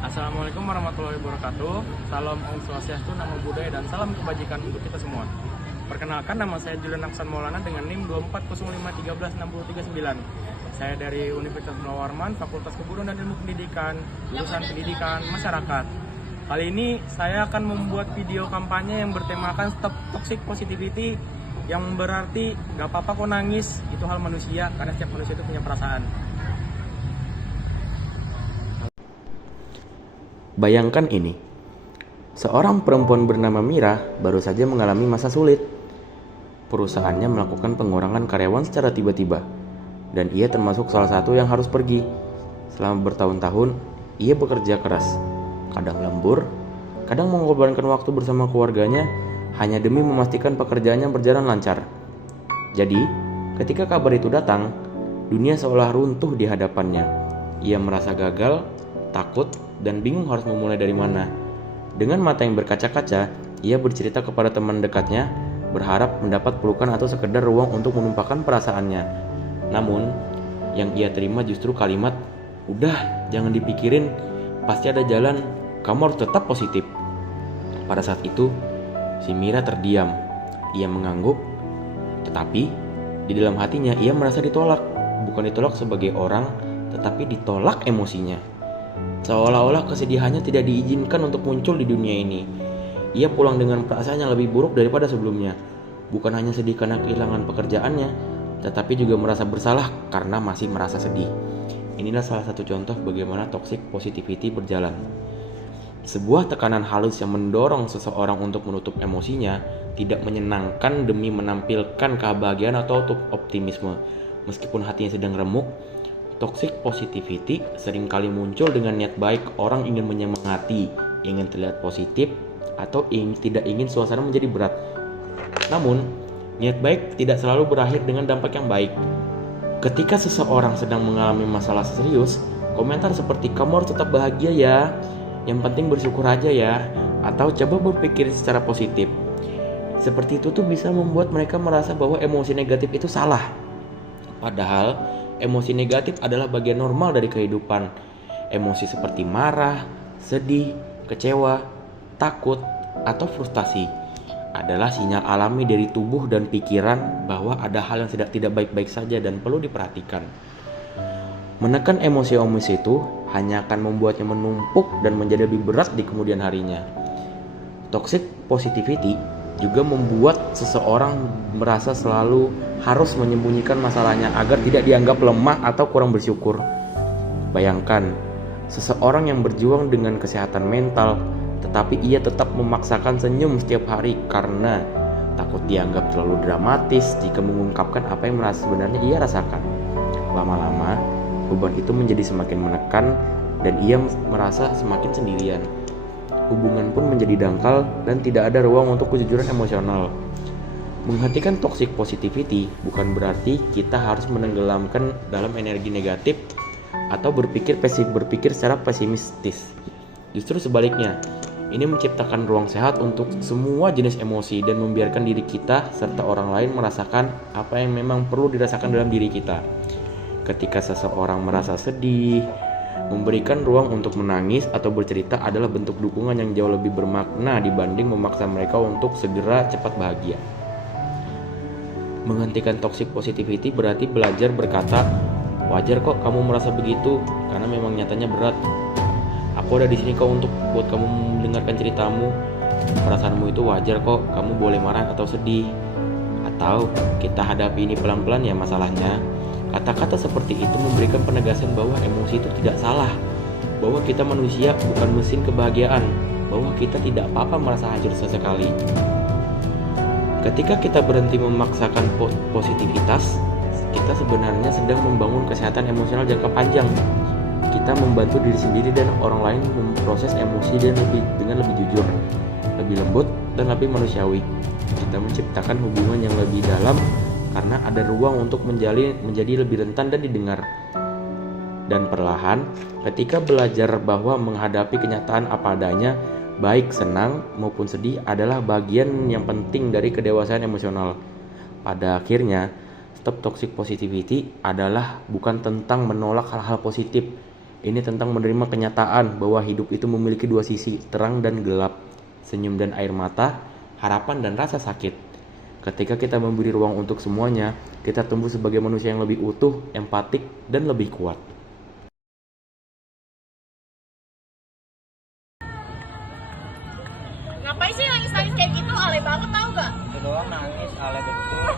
Assalamualaikum warahmatullahi wabarakatuh. Salam Om Swastiastu, Namo Buddhaya, dan salam kebajikan untuk kita semua. Perkenalkan, nama saya Julian Aksan Maulana dengan NIM 2405136039. Saya dari Universitas Munawarman, Fakultas Keguruan dan Ilmu Pendidikan, jurusan Pendidikan Masyarakat. Kali ini saya akan membuat video kampanye yang bertemakan Stop Toxic Positivity, yang berarti gak apa-apa kok nangis, itu hal manusia, karena setiap manusia itu punya perasaan. Bayangkan ini, seorang perempuan bernama Mira baru saja mengalami masa sulit. Perusahaannya melakukan pengurangan karyawan secara tiba-tiba, dan ia termasuk salah satu yang harus pergi. Selama bertahun-tahun, ia bekerja keras, kadang lembur, kadang mengorbankan waktu bersama keluarganya hanya demi memastikan pekerjaannya berjalan lancar. Jadi, ketika kabar itu datang, dunia seolah runtuh di hadapannya. Ia merasa gagal, takut, dan bingung harus memulai dari mana. Dengan mata yang berkaca-kaca, ia bercerita kepada teman dekatnya, berharap mendapat pelukan atau sekedar ruang untuk menumpahkan perasaannya. Namun, yang ia terima justru kalimat, "Udah, jangan dipikirin, pasti ada jalan, kamu harus tetap positif." Pada saat itu, si Mira terdiam. Ia mengangguk, tetapi di dalam hatinya ia merasa ditolak. Bukan ditolak sebagai orang, tetapi ditolak emosinya. Seolah-olah kesedihannya tidak diizinkan untuk muncul di dunia ini. Ia pulang dengan perasaan yang lebih buruk daripada sebelumnya. Bukan hanya sedih karena kehilangan pekerjaannya, tetapi juga merasa bersalah karena masih merasa sedih. Inilah salah satu contoh bagaimana toxic positivity berjalan. Sebuah tekanan halus yang mendorong seseorang untuk menutup emosinya, tidak menyenangkan demi menampilkan kebahagiaan atau optimisme. Meskipun hatinya sedang remuk, toxic positivity seringkali muncul dengan niat baik. Orang ingin menyemangati, ingin terlihat positif, atau tidak ingin suasana menjadi berat. Namun, niat baik tidak selalu berakhir dengan dampak yang baik. Ketika seseorang sedang mengalami masalah serius, komentar seperti "kamu harus tetap bahagia ya", "yang penting bersyukur aja ya", atau "coba berpikir secara positif", seperti itu tuh bisa membuat mereka merasa bahwa emosi negatif itu salah. Padahal emosi negatif adalah bagian normal dari kehidupan. Emosi seperti marah, sedih, kecewa, takut, atau frustasi adalah sinyal alami dari tubuh dan pikiran bahwa ada hal yang tidak baik-baik saja dan perlu diperhatikan. Menekan emosi-emosi itu hanya akan membuatnya menumpuk dan menjadi lebih berat di kemudian harinya. Toxic positivity juga membuat seseorang merasa selalu harus menyembunyikan masalahnya agar tidak dianggap lemah atau kurang bersyukur. Bayangkan, seseorang yang berjuang dengan kesehatan mental, tetapi ia tetap memaksakan senyum setiap hari karena takut dianggap terlalu dramatis jika mengungkapkan apa yang sebenarnya ia rasakan. Lama-lama, beban itu menjadi semakin menekan dan ia merasa semakin sendirian. Hubungan pun menjadi dangkal dan tidak ada ruang untuk kejujuran emosional. Menghentikan toxic positivity bukan berarti kita harus menenggelamkan dalam energi negatif atau berpikir secara pesimistis. Justru sebaliknya, ini menciptakan ruang sehat untuk semua jenis emosi dan membiarkan diri kita serta orang lain merasakan apa yang memang perlu dirasakan dalam diri kita. Ketika seseorang merasa sedih, memberikan ruang untuk menangis atau bercerita adalah bentuk dukungan yang jauh lebih bermakna dibanding memaksa mereka untuk segera cepat bahagia. Menghentikan toxic positivity berarti belajar berkata, "Wajar kok kamu merasa begitu, karena memang nyatanya berat. Aku ada di sini kok untuk buat kamu mendengarkan ceritamu. Perasaanmu itu wajar kok, kamu boleh marah atau sedih. Atau kita hadapi ini pelan-pelan ya masalahnya." Kata-kata seperti itu memberikan penegasan bahwa emosi itu tidak salah, bahwa kita manusia bukan mesin kebahagiaan, bahwa kita tidak apa-apa merasa hancur sesekali. Ketika kita berhenti memaksakan positivitas, kita sebenarnya sedang membangun kesehatan emosional jangka panjang. Kita membantu diri sendiri dan orang lain memproses emosi dengan lebih jujur, lebih lembut, dan lebih manusiawi. Kita menciptakan hubungan yang lebih dalam karena ada ruang untuk menjadi lebih rentan dan didengar. Dan perlahan, ketika belajar bahwa menghadapi kenyataan apa adanya, baik senang maupun sedih, adalah bagian yang penting dari kedewasaan emosional. Pada akhirnya, stop toxic positivity adalah bukan tentang menolak hal-hal positif, Ini tentang menerima kenyataan bahwa hidup itu memiliki dua sisi, terang dan gelap, senyum dan air mata, harapan dan rasa sakit. Ketika kita memberi ruang untuk semuanya, kita tumbuh sebagai manusia yang lebih utuh, empatik, dan lebih kuat. Ngapain sih nangis-nangis kayak gitu? Alay banget tau gak? Itu doang nangis, ale betul.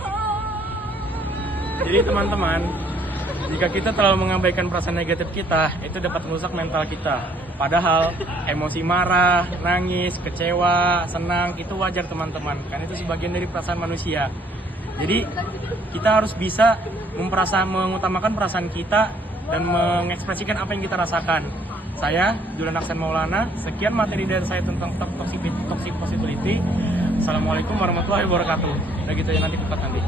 Jadi teman-teman, jika kita terlalu mengabaikan perasaan negatif kita, itu dapat merusak mental kita. Padahal emosi marah, nangis, kecewa, senang itu wajar teman-teman, karena itu sebagian dari perasaan manusia. Jadi kita harus bisa mengutamakan perasaan kita dan mengekspresikan apa yang kita rasakan. Saya, Julian Aksan Maulana, sekian materi dari saya tentang toxic positivity. Assalamualaikum warahmatullahi wabarakatuh. Udah gitu ya, nanti kukat nanti.